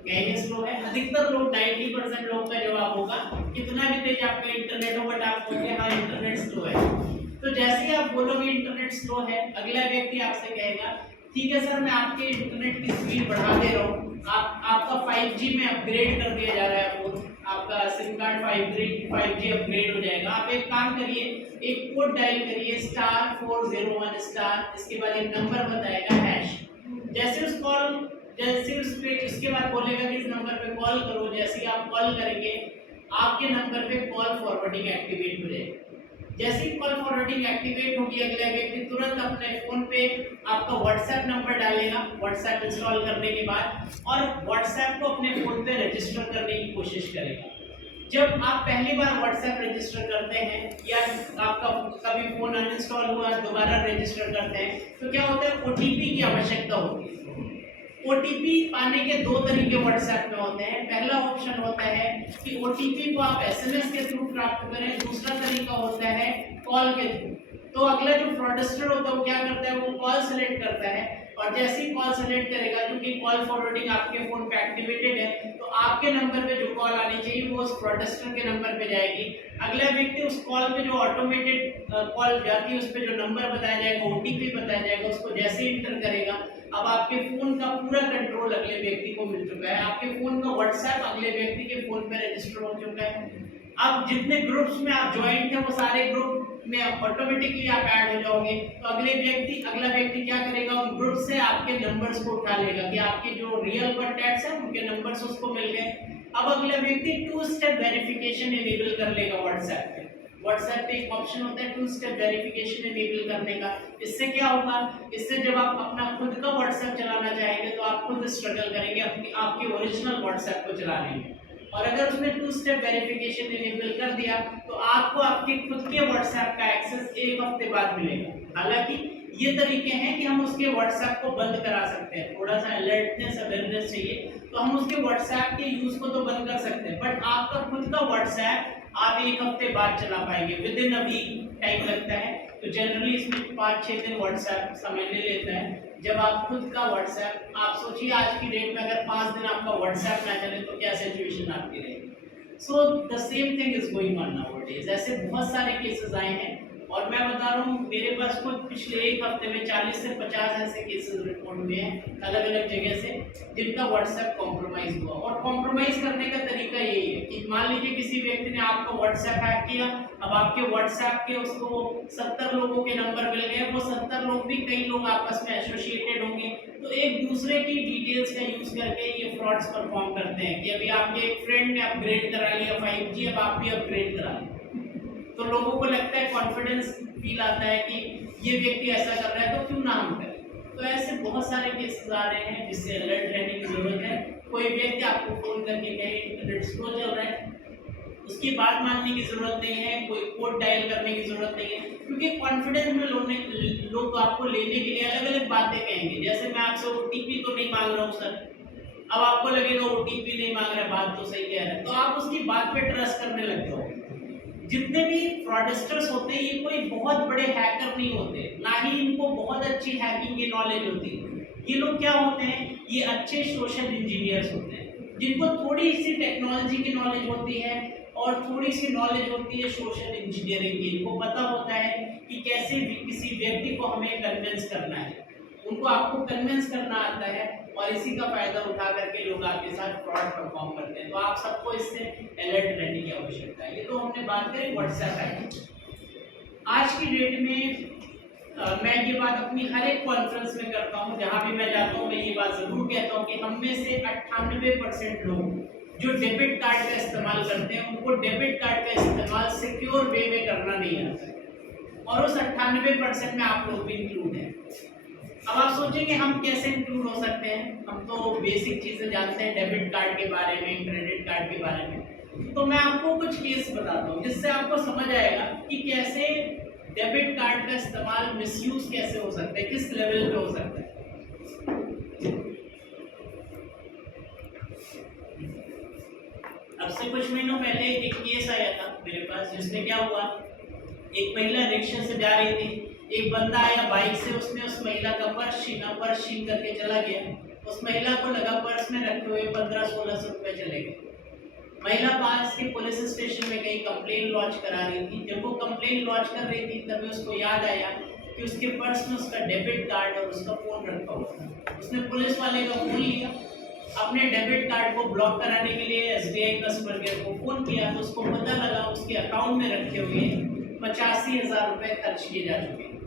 कहेंगे स्लो है। अधिकतर लोग 90% लोग का जवाब होगा कितना भी तेज आपका इंटरनेट हो बट आप कहोगे हाँ इंटरनेट स्लो है। तो जैसे ही आप बोलोगे इंटरनेट स्लो है, अगला व्यक्ति आपसे कहेगा ठीक है सर मैं आपके इंटरनेट की स्पीड बढ़ा दे रहा हूँ, आपका 5G में अपग्रेड कर दिया जा रहा है फोन, आपका सिम कार्ड 5G अपग्रेड हो जाएगा। आप एक काम करिए, एक कोड डायल करिए *401 स्टार, इसके बाद एक नंबर बताएगा हैश। जैसे उस पे इसके बाद बोलेगा कि इस नंबर पे कॉल करो, जैसे ही आप कॉल करेंगे आपके नंबर पे कॉल फॉरवर्डिंग एक्टिवेट हो जाएगी। जैसे ही कॉल फॉरवर्डिंग एक्टिवेट होगी अगला व्यक्ति तुरंत अपने फोन पे आपका व्हाट्सएप नंबर डालेगा व्हाट्सएप इंस्टॉल करने के बाद, और व्हाट्सएप को अपने फोन पे रजिस्टर करने की कोशिश करेगा। जब आप पहली बार व्हाट्सएप रजिस्टर करते हैं या आपका कभी फोन अनइंस्टॉल हुआ दोबारा रजिस्टर करते हैं तो क्या होता है, ओटीपी की आवश्यकता होती है। ओटीपी पाने के दो तरीके व्हाट्सएप में होते हैं। पहला ऑप्शन होता है कि ओटीपी को आप एसएमएस के थ्रू प्राप्त करें, दूसरा तरीका होता है कॉल के थ्रू। तो अगला जो फ्रॉडस्टर होता है वो क्या करता है, वो कॉल सेलेक्ट करता है, और जैसे ही कॉल सेलेक्ट करेगा क्योंकि कॉल फॉरवर्डिंग आपके फोन पे एक्टिवेटेड है तो आपके नंबर पे जो कॉल आनी चाहिए वो उस फ्रॉडस्टर के नंबर पे जाएगी। अगला व्यक्ति उस कॉल पे जो ऑटोमेटेड कॉल जाती है उस पे जो नंबर बताया जाएगा, ओटीपी बताया जाएगा, उसको जैसे ही इंटर करेगा अब आपके फोन का पूरा कंट्रोल अगले व्यक्ति को मिल चुका है। आपके फोन का व्हाट्सएप अगले व्यक्ति के फोन पे रजिस्टर हो चुका है। अब जितने ग्रुप्स में आप ज्वाइन थे वो सारे ग्रुप में ऑटोमेटिकली आप ऐड हो जाओगे। तो अगला व्यक्ति क्या करेगा, उन ग्रुप से आपके नंबर्स को उठा लेगा कि आपके जो रियल कॉन्टैक्ट्स हैं उनके नंबर्स उसको मिल गए। अब अगला व्यक्ति 2 स्टेप वेरिफिकेशन इनेबल कर लेगा व्हाट्सएप पे। व्हाट्सएप पे एक ऑप्शन होता है 2 स्टेप वेरिफिकेशन इनेबल करने का। इससे क्या होगा, इससे जब आप अपना खुद का व्हाट्सएप चलाना चाहेंगे तो आप खुद स्ट्रगल करेंगे आपके ओरिजिनल व्हाट्सएप को चलाने में। और अगर उसने 2 स्टेप वेरिफिकेशन इनेबल कर दिया तो आपको आपके खुद के व्हाट्सएप का एक्सेस एक हफ्ते बाद मिलेगा। हालांकि ये तरीके हैं कि हम उसके व्हाट्सएप को बंद करा सकते हैं, थोड़ा सा अलर्टनेस अवेयरनेस चाहिए तो हम उसके व्हाट्सएप के यूज को तो बंद कर सकते हैं, बट आपका खुद का व्हाट्सएप आप एक हफ्ते बाद चला पाएंगे, with in a week time लगता है। तो जनरली इसमें 5-6 दिन व्हाट्सएप समय ले लेता है। जब आप खुद का व्हाट्सएप, आप सोचिए आज की डेट में अगर 5 दिन आपका व्हाट्सएप ना चले तो क्या सिचुएशन आपकी रहेगी। So the same thing is going on nowadays. ऐसे बहुत सारे केसेस आए हैं और मैं बता रहा हूँ मेरे पास खुद पिछले एक हफ्ते में 40 से 50 ऐसे केसेस रिपोर्ट हुए हैं अलग अलग जगह से जिनका व्हाट्सएप कॉम्प्रोमाइज हुआ। और कॉम्प्रोमाइज करने का तरीका यही है कि मान लीजिए किसी व्यक्ति ने आपका व्हाट्सएप हैक किया, अब आपके व्हाट्सएप के उसको 70 लोगों के नंबर मिल गए, वो 70 लोग भी कई लोग आपस में एसोसिएटेड होंगे, तो एक दूसरे की डिटेल्स का यूज करके ये फ्रॉड्स परफॉर्म करते हैं कि अभी आपके एक फ्रेंड ने अपग्रेड करा लिया 5G, अब आप भी अपग्रेड करा लें। तो लोगों को लगता है, कॉन्फिडेंस फील आता है कि ये व्यक्ति ऐसा कर रहा है तो क्यों ना हम करें। तो ऐसे बहुत सारे केसेस आ रहे हैं जिससे अलर्ट रहने की जरूरत है। कोई व्यक्ति आपको फोन करके कहे इंटरनेट स्लो चल रहा है, उसकी बात मानने की जरूरत नहीं है, कोई कोड डायल करने की जरूरत नहीं है, क्योंकि कॉन्फिडेंस में लोग आपको लेने के लिए अलग अलग बातें कहेंगे। जैसे मैं आपसे ओटीपी तो नहीं मांग रहा हूँ सर, अब आपको लगेगा ओटीपी नहीं मांग रहा है, बात तो सही कह रहा है, तो आप उसकी बात पे ट्रस्ट करने लग जाओगे। जितने भी फ्रॉडस्टर्स होते हैं ये कोई बहुत बड़े हैकर नहीं होते, ना ही इनको बहुत अच्छी हैकिंग की नॉलेज होती है। ये लोग क्या होते हैं, ये अच्छे सोशल इंजीनियर्स होते हैं जिनको थोड़ी सी टेक्नोलॉजी की नॉलेज होती है और थोड़ी सी नॉलेज होती है सोशल इंजीनियरिंग की। इनको पता होता है कि कैसे किसी व्यक्ति को हमें कन्विंस करना है, उनको आपको कन्विंस करना आता है और इसी का फायदा उठा करके लोग आपके साथ फ्रॉड परफॉर्म करते हैं। तो आप सबको इससे अलर्ट रहने की आवश्यकता है। ये तो हमने बात करी व्हाट्सएप हैकिंग। आज की डेट में मैं ये बात अपनी हर एक कॉन्फ्रेंस में करता हूँ, जहाँ भी मैं जाता हूँ मैं ये बात जरूर कहता हूँ कि हम में से 98% लोग जो डेबिट कार्ड का इस्तेमाल करते हैं उनको डेबिट कार्ड का इस्तेमाल सिक्योर वे में करना नहीं आता है, और उस 98% में आप लोग भी इंक्लूड हैं। अब आप सोचेंगे हम कैसे इंक्लूड हो सकते हैं, हम तो बेसिक चीजें जानते हैं डेबिट कार्ड के बारे में, क्रेडिट कार्ड के बारे में। तो मैं आपको कुछ केस बताता हूँ जिससे आपको समझ आएगा कि कैसे डेबिट कार्ड का इस्तेमाल मिसयूज कैसे हो सकता है, किस लेवल पे हो सकता है। अब से कुछ महीनों पहले एक केस आया था मेरे पास जिसमें क्या हुआ, एक महिला रिक्शा से जा रही थी, एक बंदा आया बाइक से, उसने उस महिला का पर्स छीन करके चला गया। उस महिला को लगा पर्स में रखे हुए 1500-1600 रुपए चले गए। महिला पास के पुलिस स्टेशन में गई, कंप्लेन लॉन्च करा रही थी। जब वो कंप्लेन लॉन्च कर रही थी तभी उसको याद आया कि उसके पर्स में उसका डेबिट कार्ड और उसका फोन रखा हुआ था। उसने पुलिस वाले का फोन लिया, अपने डेबिट कार्ड को ब्लॉक कराने के लिए SBI कस्टमर केयर को फोन किया तो उसको पता लगा उसके अकाउंट में रखे हुए 85,000 रुपए खर्च किए जा चुके हैं।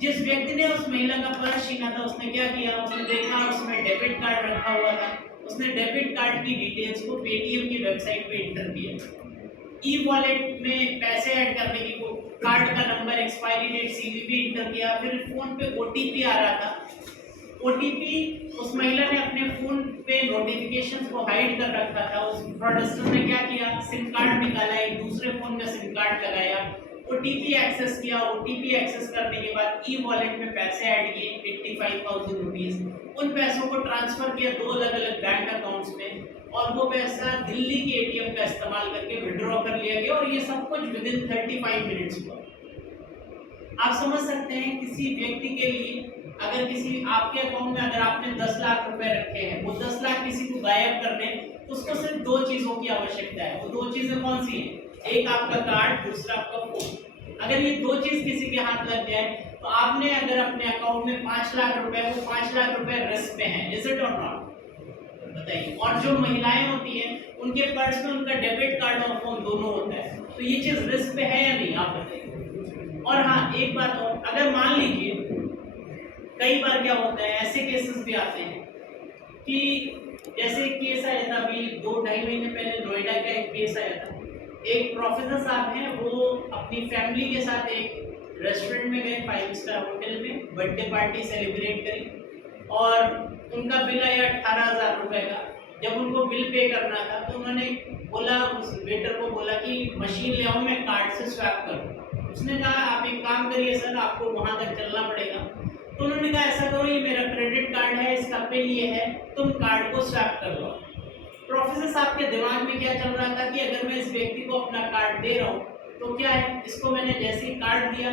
जिस व्यक्ति ने उस महिला का पर्स छीना था उसने क्या किया, उसने देखा उसमें डेबिट कार्ड रखा हुआ था। उसने डेबिट कार्ड की डिटेल्स को पेटीएम की वेबसाइट पे इंटर किया। ई वॉलेट में पैसे ऐड करने की को कार्ड का number, expiry date, CVV enter किया। फिर फोन पे OTP आ रहा था। OTP उस महिला ने अपने फोन पे नोटिफिकेशंस को हाइड कर रखा था। उस फ्रॉडस्टर ने क्या किया, सिम कार्ड निकाला, एक दूसरे फोन में सिम कार्ड लगाया, OTP एक्सेस किया। OTP एक्सेस करने के बाद ई वॉलेट में पैसे ऐड किए 85,000 रुपीज। उन पैसों को ट्रांसफर किया 2 अलग-अलग बैंक अकाउंट्स में और वो पैसा दिल्ली के ATM का इस्तेमाल करके विड्रॉ कर लिया गया और ये सब कुछ विदिन 35 मिनट्स हुआ। आप समझ सकते हैं किसी व्यक्ति के लिए अगर किसी आपके अकाउंट में अगर आपने 10 लाख रुपए रखे हैं, वो 10 लाख किसी को गायब करने तो उसको सिर्फ 2 चीजों की आवश्यकता है। वो 2 चीजें कौन सी हैं? एक आपका कार्ड, दूसरा आपका फोन। अगर ये 2 चीज किसी के हाथ लग जाए तो आपने अगर अपने अकाउंट में 5 लाख रुपए, वो 5 लाख रुपए रिस्क पे हैं, इज इट और नॉट? बताइए। और जो महिलाएं होती हैं उनके पर्स में उनका डेबिट कार्ड और फोन दोनों होता है, तो ये चीज रिस्क पे है या नहीं, आप बताइए। और हाँ, एक बात और, अगर मान लीजिए कई बार क्या होता है, ऐसे केसेस भी आते हैं कि जैसे केस आया था अभी 2-2.5 महीने पहले, नोएडा का एक केस आया था। एक प्रोफेसर साहब हैं, वो अपनी फैमिली के साथ एक रेस्टोरेंट में गए, 5 स्टार होटल में, बर्थडे पार्टी सेलिब्रेट करी और उनका बिल आया 18,000 रुपए का। जब उनको बिल पे करना था तो उन्होंने बोला, उस वेटर को बोला कि मशीन ले आओ, मैं कार्ड से स्वैप करूँ। उसने कहा आप एक काम करिए सर, आपको वहाँ तक चलना पड़ेगा। तो उन्होंने कहा ऐसा करो, ये मेरा क्रेडिट कार्ड है, इसका पिन ये है, तुम कार्ड को स्वैप कर लो। प्रोफेसर साहब के दिमाग में क्या चल रहा था कि अगर मैं इस व्यक्ति को अपना कार्ड दे रहा हूँ तो क्या है, इसको मैंने जैसे ही कार्ड दिया,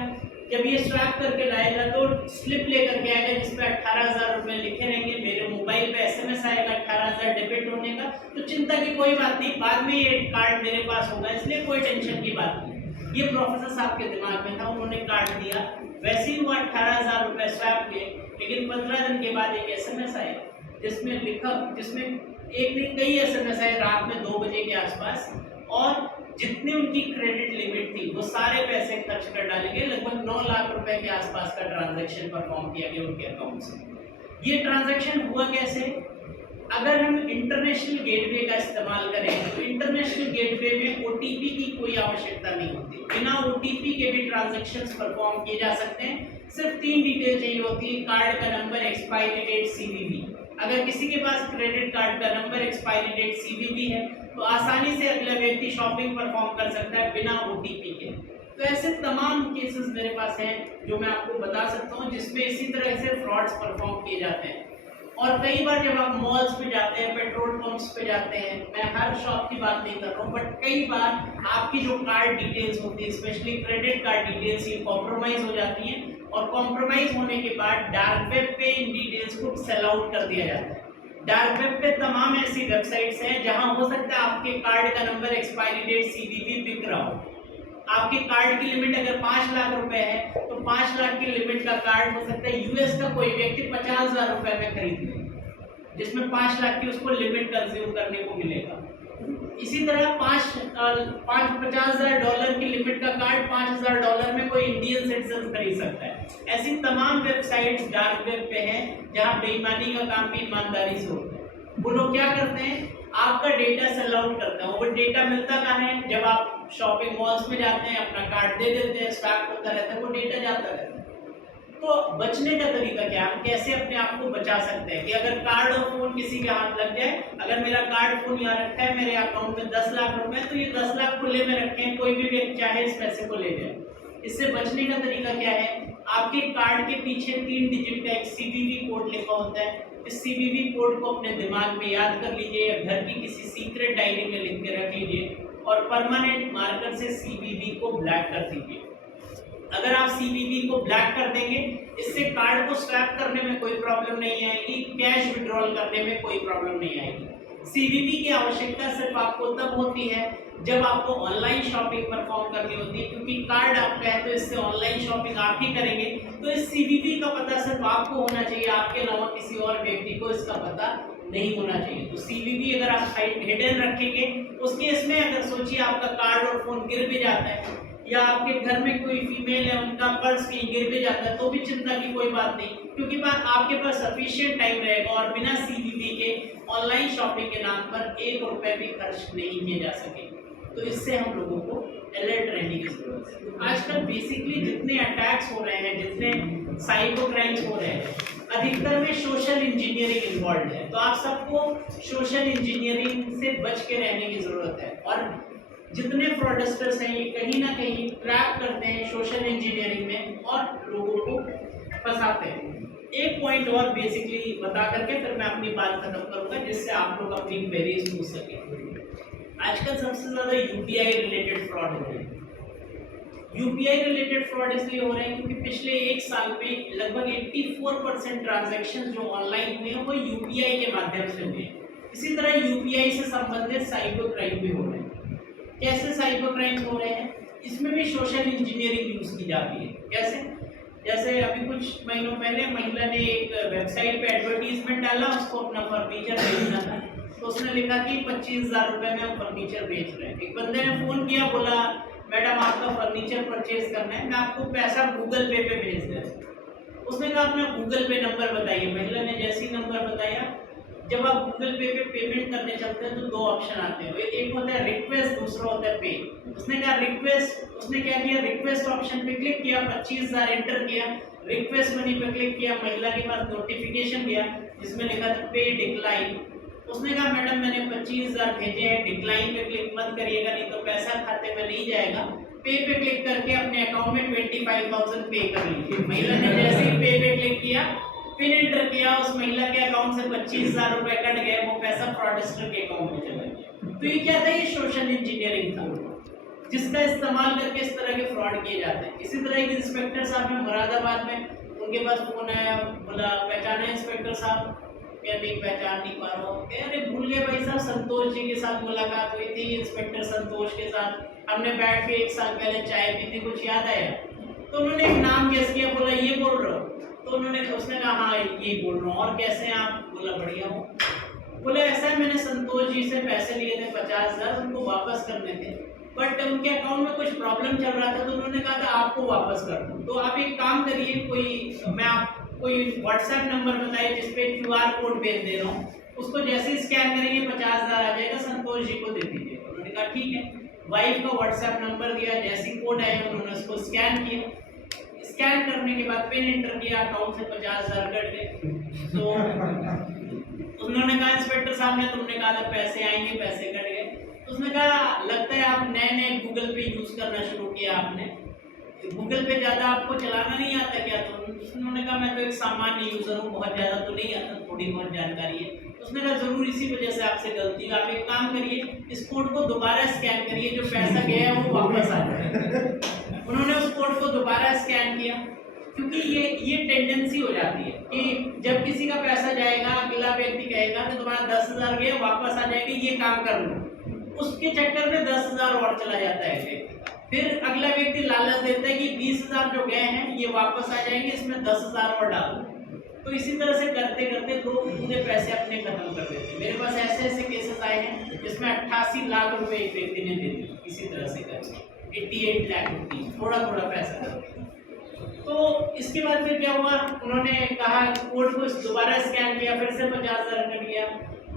जब ये स्वैप करके लाएगा तो स्लिप लेकर के आएगा जिसपे 18,000 रुपए लिखे रहेंगे, मेरे मोबाइल पे SMS आएगा 18,000 डेबिट होने का, तो चिंता की कोई बात नहीं, बाद में ये कार्ड मेरे पास होगा, इसलिए कोई टेंशन की बात नहीं। ये प्रोफेसर साहब के दिमाग में था, उन्होंने कार्ड दिया, वैसे ही वो 18,000 रुपए स्वैप किए। लेकिन 15 दिन के बाद एक SMS आया जिसमें एक नहीं कई SMS आए रात में 2 बजे के आसपास, और जितनी उनकी क्रेडिट लिमिट थी वो सारे पैसे खर्च कर डाले गए। लगभग 9 लाख रुपए के आसपास का ट्रांजैक्शन परफॉर्म किया गया उनके अकाउंट से। ये ट्रांजैक्शन हुआ कैसे? अगर हम इंटरनेशनल गेटवे का इस्तेमाल करें तो इंटरनेशनल गेटवे में OTP की कोई आवश्यकता नहीं होती, बिना OTP के भी ट्रांजैक्शंस परफॉर्म किए जा सकते हैं। सिर्फ 3 डिटेल चाहिए होती है, कार्ड का नंबर, एक्सपायरी डेट, CVV। अगर किसी के पास क्रेडिट कार्ड का नंबर, एक्सपायरी डेट, CVV है तो आसानी से अगला व्यक्ति शॉपिंग परफॉर्म कर सकता है बिना OTP के। तो ऐसे तमाम केसेस मेरे पास हैं जो मैं आपको बता सकता हूँ जिसमें इसी तरह से फ्रॉड्स परफॉर्म किए जाते हैं। और कई बार जब आप मॉल्स पे जाते हैं, पेट्रोल पंप्स पे जाते हैं, मैं हर शॉप की बात नहीं कर रहा हूँ, बट कई बार आपकी जो कार्ड डिटेल्स होती है, स्पेशली क्रेडिट कार्ड डिटेल्स, ये कॉम्प्रोमाइज हो जाती हैं और कॉम्प्रोमाइज होने के बाद डार्क वेब पे इन डिटेल्स को सेल आउट कर दिया जाता है। डार्क वेब पे तमाम ऐसी वेबसाइट्स हैं जहां हो सकता है आपके कार्ड का नंबर, एक्सपायरी डेट, CVV बिक रहा हो। आपके कार्ड की लिमिट अगर 5 लाख रुपए है तो 5 लाख की लिमिट का कार्ड हो सकता है US का कोई व्यक्ति 50,000 रुपए में खरीद ले, जिसमें 5 लाख की उसको लिमिट कंज्यूम करने को मिलेगा। इसी तरह $50,000 की लिमिट का कार्ड $5,000 में कोई इंडियन सिटीजन खरीद सकता है। ऐसी तमाम वेबसाइट्स डार्क वेब पे हैं जहां बेईमानी का काम भी ईमानदारी से होता है। वो लोग क्या करते हैं, आपका डेटा सेल आउट करते हैं। वो डेटा मिलता कहाँ है, जब आप शॉपिंग मॉल्स में जाते हैं, अपना कार्ड दे देते हैं, स्वैप होता रहता है, वो डेटा जाता रहता है। तो बचने का तरीका क्या है, हम कैसे अपने आप को बचा सकते हैं कि अगर कार्ड और फोन किसी के हाथ लग जाए, अगर मेरा कार्ड फोन यहाँ रखा है, मेरे अकाउंट में 10 लाख रुपए है, तो ये 10 लाख खुले में रखें, कोई भी व्यक्ति चाहे इस पैसे को ले जाए। इससे बचने का तरीका क्या है, आपके कार्ड के पीछे 3 डिजिट का एक CVV कोड लिखा होता है। इस CVV कोड को अपने दिमाग में याद कर लीजिए या घर की किसी सीक्रेट डायरी में लिख के रख लीजिए और परमानेंट मार्कर से CVV को ब्लैक कर दीजिए। अगर आप सीवीवी को ब्लैक कर देंगे, इससे कार्ड को स्वैप करने में कोई प्रॉब्लम नहीं आएगी, कैश विड्रॉल करने में कोई प्रॉब्लम नहीं आएगी। सीवीवी की आवश्यकता सिर्फ आपको तब होती है जब आपको ऑनलाइन शॉपिंग परफॉर्म करनी होती है, क्योंकि कार्ड आपका है तो इससे ऑनलाइन शॉपिंग आप ही करेंगे, तो इस सीवीवी का पता सिर्फ आपको होना चाहिए, आपके अलावा किसी और व्यक्ति को इसका पता नहीं होना चाहिए। तो सीवीवी अगर आप हिडन रखेंगे, उस केस में अगर सोचिए आपका कार्ड और फोन गिर भी जाता है, या आपके घर में कोई फीमेल है उनका पर्स कहीं गिर भी जाता है, तो भी चिंता की कोई बात नहीं, क्योंकि आपके पास सफिशिएंट टाइम रहेगा और बिना सीवीवी के ऑनलाइन शॉपिंग के नाम पर 1 रुपए भी खर्च नहीं किए जा सके। तो इससे हम लोगों को अलर्ट रहने की जरूरत है। आजकल बेसिकली जितने अटैक्स हो रहे हैं, जितने साइबर क्राइम्स हो रहे हैं, अधिकतर में सोशल इंजीनियरिंग इन्वॉल्व है। तो आप सबको सोशल इंजीनियरिंग से बच के रहने की जरूरत है। और जितने फ्रॉडस्टर्स हैं ये कहीं ना कहीं ट्रैप करते हैं सोशल इंजीनियरिंग में और लोगों को फंसाते हैं। एक पॉइंट और बेसिकली बता करके फिर मैं अपनी बात खत्म करूंगा, जिससे आप लोग अपनी क्वेरीज पूछ सकें। आजकल सबसे ज्यादा यूपीआई रिलेटेड फ्रॉड हो रहे हैं। यूपीआई रिलेटेड फ्रॉड इसलिए हो रहे हैं क्योंकि पिछले 1 साल में लगभग 84% ट्रांजैक्शन जो ऑनलाइन हुए हैं वो यूपीआई के माध्यम से हुए हैं। इसी तरह यूपीआई से संबंधित साइबर क्राइम भी हो रहे हैं। कैसे साइबर क्राइम हो रहे हैं? इसमें भी सोशल इंजीनियरिंग यूज की जाती है। कैसे? जैसे अभी कुछ महीनों पहले महिला ने एक वेबसाइट पे एडवर्टीजमेंट डाला, उसको अपना फर्नीचर बेचना था, तो उसने लिखा कि 25,000 रुपये में हम फर्नीचर बेच रहे हैं। एक बंदे ने फ़ोन किया, बोला मैडम आपका फर्नीचर परचेज करना है, मैं आपको पैसा गूगल पे भेज दे। उसने कहा अपना गूगल पे नंबर बताइए। महिला ने जैसे ही नंबर बताया, जब आप गूगल पे पेमेंट करने चलते हैं तो 2 ऑप्शन आते हैं, एक होता है रिक्वेस्ट, दूसरा होता है पे। उसने कहा रिक्वेस्ट, उसने क्या किया, रिक्वेस्ट ऑप्शन पे क्लिक किया, 25,000 एंटर किया, रिक्वेस्ट मनी पे क्लिक किया, महिला के पास नोटिफिकेशन गया जिसमें लिखा था पे डिक्लाइन। उसने कहा मैडम मैंने 25,000 भेजे हैं, डिक्लाइन पे क्लिक मत करिएगा नहीं तो पैसा खाते में नहीं जाएगा, पे पे क्लिक करके अपने अकाउंट में 25,000 पे कर लीजिए। महिला ने जैसे ही पे पे क्लिक किया, पिन एंटर किया, उस महिला के अकाउंट से 25,000 रुपए कट गए, वो पैसा फ्रॉडस्टर के अकाउंट में चला गया। तो ये क्या था? ये सोशल इंजीनियरिंग था, जिसका इस्तेमाल करके इस तरह के फ्रॉड किए जाते हैं। इसी तरह एक इंस्पेक्टर साहब हैं मुरादाबाद में, उनके पास फोन आया, बोला पहचाने इंस्पेक्टर साहब? क्या नहीं पहचान नहीं पा रहा हूँ। अरे भूल गए भाई साहब, संतोष जी के साथ मुलाकात हुई थी, इंस्पेक्टर संतोष के साथ हमने बैठ के 1 साल पहले चाय पी थी, कुछ याद आया? तो उन्होंने एक नाम गेस किया, बोला ये बोल रहे हो? तो उसने कहा हाँ ये बोल रहा हूँ। और कैसे हैं आप? बोला बढ़िया हूँ। बोले ऐसा है मैंने संतोष जी से पैसे लिए थे 50,000, उनको वापस करने थे, बट उनके अकाउंट में कुछ प्रॉब्लम चल रहा था तो उन्होंने कहा था आपको वापस कर दूँ। तो आप एक काम करिए, कोई व्हाट्सएप नंबर बताइए जिसपे QR कोड भेज दे रहा हूँ, उसको जैसे ही स्कैन करेंगे 50,000 आ जाएगा, संतोष जी को दे दीजिए। उन्होंने कहा ठीक है। वाइफ का व्हाट्सएप नंबर दिया, जैसे ही कोड आया उन्होंने उसको स्कैन किया, स्कैन करने के बाद पिन एंटर किया, अकाउंट से 50,000 कट गए। तो उन्होंने कहा इंस्पेक्टर साहब ने तुमने कहा था पैसे आएंगे, पैसे कट गए। तो उसने कहा लगता है आप नए गूगल पे यूज करना शुरू किया आपने, गूगल पे ज्यादा आपको चलाना नहीं आता क्या? तो उन्होंने कहा मैं तो एक सामान्य यूजर हूँ, बहुत ज्यादा तो नहीं आता, थोड़ी बहुत जानकारी है। उसने कहा जरूर इसी वजह से आपसे गलती है, आप एक काम करिए इस कोड को दोबारा स्कैन करिए, जो पैसा गया है वो वापस आ जाए। उन्होंने उस कोड को दोबारा स्कैन किया, क्योंकि ये टेंडेंसी हो जाती है कि जब किसी का पैसा जाएगा, अगला व्यक्ति कहेगा कि तुम्हारा 10,000 गया वापस आ जाएगा, ये काम कर लो, उसके चक्कर में 10,000 और चला जाता है। फिर अगला व्यक्ति लालच देता है कि 20,000 जो गए हैं ये वापस आ जाएंगे, इसमें 10,000 और डालो। तो इसी तरह से करते करते लोग पूरे पैसे अपने खत्म कर देते हैं। मेरे पास ऐसे केसेस आए हैं जिसमें 88 लाख रुपए एक व्यक्ति ने दे दिए, इसी तरह से करके 88 लाख रुपये, थोड़ा थोड़ा पैसा करके। तो इसके बाद फिर क्या हुआ, उन्होंने कहा कोड को दोबारा स्कैन किया, फिर से 50,000 कट गया।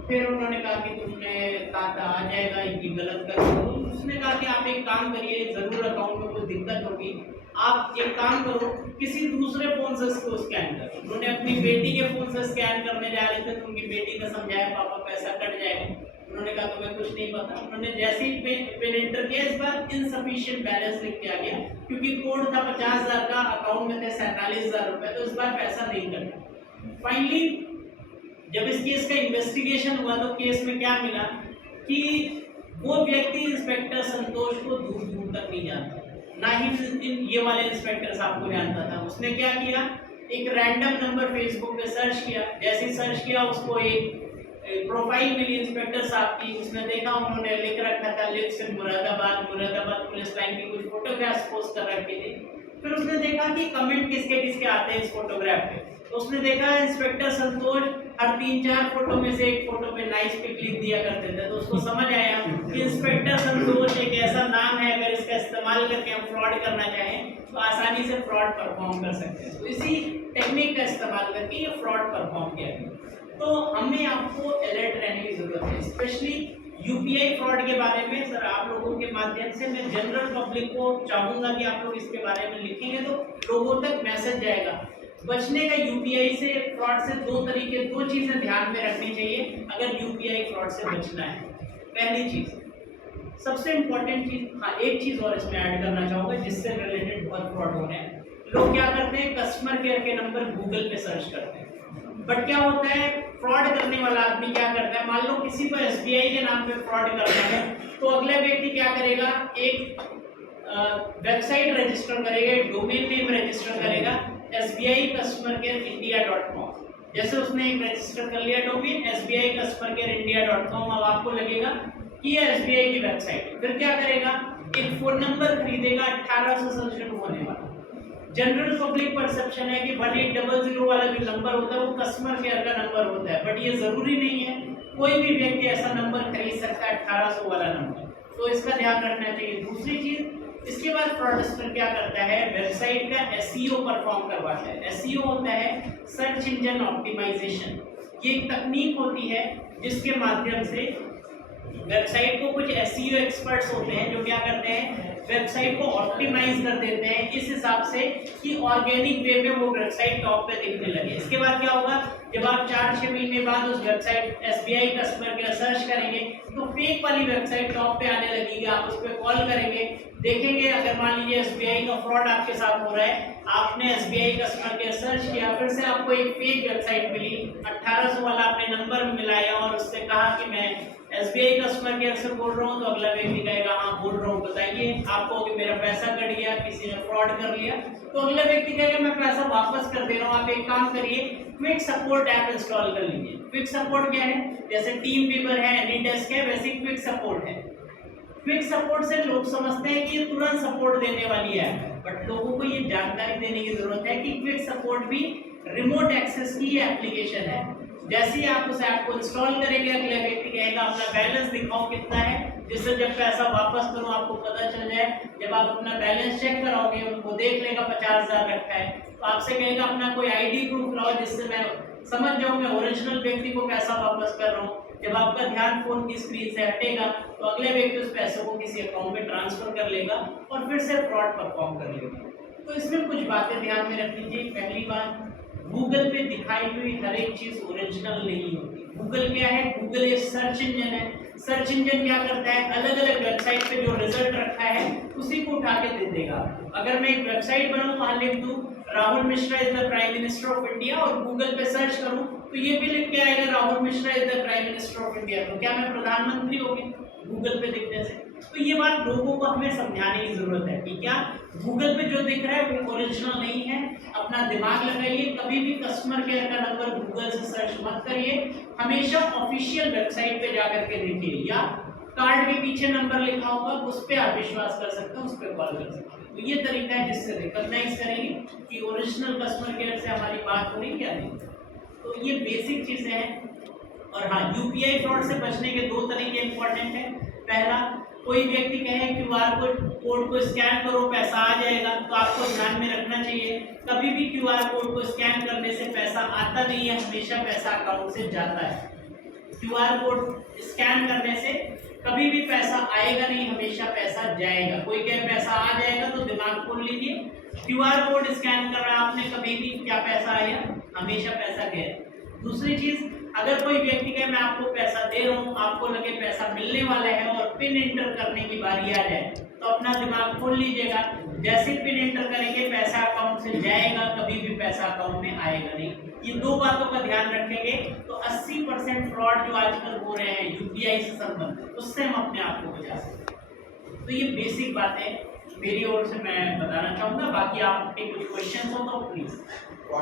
फिर उन्होंने कहा कि तुमने कहा था आ जाएगा, ये गलत कर दो। उसने कहा कि आप एक काम करिए, जरूर अकाउंट में कुछ दिक्कत होगी, आप एक काम करो किसी दूसरे फोन से इसको स्कैन करो। उन्होंने अपनी बेटी के फोन से स्कैन करने जा रहे थे, तो उनकी बेटी ने समझाया पापा पैसा कट जाएगा। उन्होंने कहा तुम्हें कुछ नहीं पता। उन्होंने जैसे ही पिन एंटर किया, इस बार इनसफिशिएंट बैलेंस लिख के आ गया, क्योंकि कोड था 50,000 का, अकाउंट में थे 47,000 रुपए, तो इस बार पैसा नहीं कटा। फाइनली जब इस केस का इन्वेस्टिगेशन हुआ तो केस में क्या मिला कि वो व्यक्ति इंस्पेक्टर संतोष को दूर दूर तक नहीं जानता, ना ही ये वाले इंस्पेक्टर साहब को जानता था। उसने क्या किया, एक रैंडम नंबर फेसबुक पे सर्च किया, जैसे ही सर्च किया उसको एक प्रोफाइल मिली इंस्पेक्टर साहब की। उसने देखा उन्होंने लिख रखा था lives in Moradabad, Moradabad police line की कुछ फोटोग्राफ्स पोस्ट कर रखी थी। फिर उसने देखा कि कमेंट किसके किसके आते हैं इस फोटोग्राफ पे, तो उसने देखा इंस्पेक्टर संतोष हर 3-4 फोटो में से एक फोटो पे नाइस पिक लिख दिया करते थे। तो उसको समझ आया कि इंस्पेक्टर संतोष एक ऐसा नाम है, अगर इसका इस्तेमाल करके हम फ्रॉड करना चाहें तो आसानी से फ्रॉड परफॉर्म कर सकते हैं। तो इसी टेक्निक का इस्तेमाल करके ये फ्रॉड परफॉर्म किया गया। तो हमें आपको अलर्ट रहने की जरूरत है, स्पेशली यूपीआई फ्रॉड के बारे में। सर आप लोगों के माध्यम से मैं जनरल पब्लिक को चाहूंगा कि आप लोग इसके बारे में लिखेंगे तो लोगों तक मैसेज जाएगा। बचने का यूपीआई से फ्रॉड से दो चीजें ध्यान में रखनी चाहिए अगर यूपीआई फ्रॉड से बचना है। पहली चीज, सबसे इंपॉर्टेंट चीज, हाँ एक चीज और इसमें ऐड करना चाहूंगा जिससे रिलेटेड बहुत फ्रॉड हो रहे हैं। लोग क्या करते हैं, कस्टमर केयर के नंबर गूगल पे सर्च करते हैं, बट क्या होता है फ्रॉड करने वाला आदमी क्या करता है, मान लो किसी को एसबीआई के नाम पे फ्रॉड करना है तो अगला व्यक्ति क्या करेगा, एक वेबसाइट रजिस्टर करेगा, एक डोमेन नेम रजिस्टर करेगा SBI कस्टमर केयर इंडिया.com। जैसे उसने एक रजिस्टर कर लिया डोमेन SBI कस्टमर केयर इंडिया.com, अब आपको लगेगा कि ये SBI की वेबसाइट है। फिर क्या करेगा, एक फोन नंबर खरीदेगा 1800 से शुरू होने वाला। जनरल पब्लिक परसेप्शन है कि 1800 वाला जो नंबर होता है वो कस्टमर केयर का नंबर होता है, बट ये जरूरी नहीं है। कोई भी व्यक्ति ऐसा नंबर खरीद सकता है 1800 वाला नंबर, तो इसका ध्यान रखना चाहिए। दूसरी चीज, इसके बाद फ्रॉडस्टर क्या करता है, वेबसाइट का एसईओ परफॉर्म करवाता है। एसईओ होता है सर्च इंजन ऑप्टिमाइजेशन। ये एक तकनीक होती है जिसके माध्यम से वेबसाइट को कुछ एसईओ एक्सपर्ट्स होते हैं जो क्या करते हैं, वेबसाइट को ऑप्टिमाइज कर देते हैं इस हिसाब से कि ऑर्गेनिक वे में वो वेबसाइट टॉप पे दिखने लगे। इसके बाद क्या होगा, जब आप 4-6 महीने बाद उस website SBI customer care search करेंगे तो फेक वाली वेबसाइट टॉप पे आने लगेगी। आप उस पर कॉल करेंगे, देखेंगे अगर मान लीजिए एसबीआई का फ्रॉड आपके साथ हो रहा है, आपने एसबीआई कस्टमर केयर सर्च किया, फिर से आपको एक फेक वेबसाइट मिली, 1800 वाला आपने नंबर मिलाया और उससे कहा कि मैं एसबीआई कस्टमर केयर से बोल रहा हूँ, तो अगला व्यक्ति कहेगा हाँ बोल रहा हूँ, बताइए। आपको कि मेरा पैसा कट गया, किसी ने फ्रॉड कर लिया, तो अगला व्यक्ति कहेगा मैं पैसा वापस कर दे रहा हूँ। आप एक काम करिए, क्विक सपोर्ट ऐप इंस्टॉल कर लीजिए। क्विक सपोर्ट क्या है, जैसे टीम वीवर है, एनीडेस्क है, वैसे क्विक सपोर्ट है। क्विक सपोर्ट से लोग समझते हैं कि ये तुरंत सपोर्ट देने वाली ऐप है, बट लोगों को ये जानकारी देने की जरूरत है कि क्विक सपोर्ट भी रिमोट एक्सेस की एप्लीकेशन है। जैसे ही आप उस ऐप को इंस्टॉल करेंगे, अगले व्यक्ति कहेगा अपना बैलेंस दिखाओ कितना है, जिससे जब पैसा वापस करो आपको पता चल जाए। जब आप अपना बैलेंस चेक कराओगे, उनको देख लेगा 50,000 रखा है, तो आपसे कहेगा अपना कोई आईडी प्रूफ लाओ जिससे मैं समझ जाऊं मैं ओरिजिनल व्यक्ति को पैसा वापस कर रहा हूँ। जब आपका ध्यान फोन की स्क्रीन से हटेगा तो अगले व्यक्ति उस पैसे को किसी अकाउंट में ट्रांसफर कर लेगा और फिर से फ्रॉड परफॉर्म कर लेगा। तो इसमें कुछ बातें ध्यान में रख लीजिए। पहली बात, गूगल पे दिखाई हुई हर एक चीज ओरिजिनल नहीं होती। गूगल क्या है, गूगल एक सर्च इंजन है। सर्च इंजन क्या करता है, अलग अलग वेबसाइट पे जो रिजल्ट रखा है उसी को उठा के दे देगा। अगर मैं एक वेबसाइट बनाऊं, वहां लिख दूं Rahul Mishra is the prime minister of India और गूगल पे सर्च करूं तो ये भी लिख के आएगा Rahul Mishra is the prime minister of India, तो क्या मैं प्रधानमंत्री हो गया गूगल पे दिखने से? तो ये बात लोगों को हमें समझाने की जरूरत है कि क्या गूगल पे जो दिख रहा है वो ओरिजिनल नहीं है। अपना दिमाग लगाइए, कभी भी कस्टमर केयर का नंबर गूगल से सर्च मत करिए, हमेशा ऑफिशियल वेबसाइट पे जाकर के देखिए, या कार्ड के पीछे नंबर लिखा होगा उस पर आप विश्वास कर सकते हो, उस पर कॉल कर सकते हो। तो ये तरीका है जिससे रिकॉग्नाइज करेंगे कि ओरिजिनल कस्टमर केयर से हमारी बात हो रही क्या नहीं। तो ये बेसिक चीजें हैं। और हाँ, यूपीआई फ्रॉड से बचने के 2 तरीके इंपॉर्टेंट हैं। पहला, कोई व्यक्ति कहे क्यूआर कोड को स्कैन करो पैसा आ जाएगा, तो आपको ध्यान में रखना चाहिए कभी भी क्यूआर कोड को स्कैन करने से पैसा आता नहीं है, हमेशा पैसा अकाउंट से जाता है। क्यूआर कोड स्कैन करने से कभी भी पैसा आएगा नहीं, हमेशा पैसा जाएगा। कोई कहे पैसा आ जाएगा तो दिमाग खोल लीजिए, क्यूआर कोड स्कैन कर रहा है आपने, कभी भी क्या पैसा आया, हमेशा पैसा गया। दूसरी चीज, अगर कोई व्यक्ति कहे मैं आपको पैसा दे रहा हूँ, आपको लगे पैसा मिलने वाला है और पिन एंटर करने की बारी आ जाए, तो अपना दिमाग खोल लीजिएगा, जैसे पिन एंटर करेंगे पैसा अकाउंट से जाएगा, कभी भी पैसा अकाउंट में आएगा नहीं। ये 2 बातों का ध्यान रखेंगे तो 80% फ्रॉड जो आजकल हो रहे हैं यूपीआई से संबंधित, उससे हम अपने आप को बचा सकते हैं। तो ये बेसिक बातें मेरी ओर से मैं बताना चाहूँगा। बाकी आपके कुछ क्वेश्चन हो तो प्लीज़।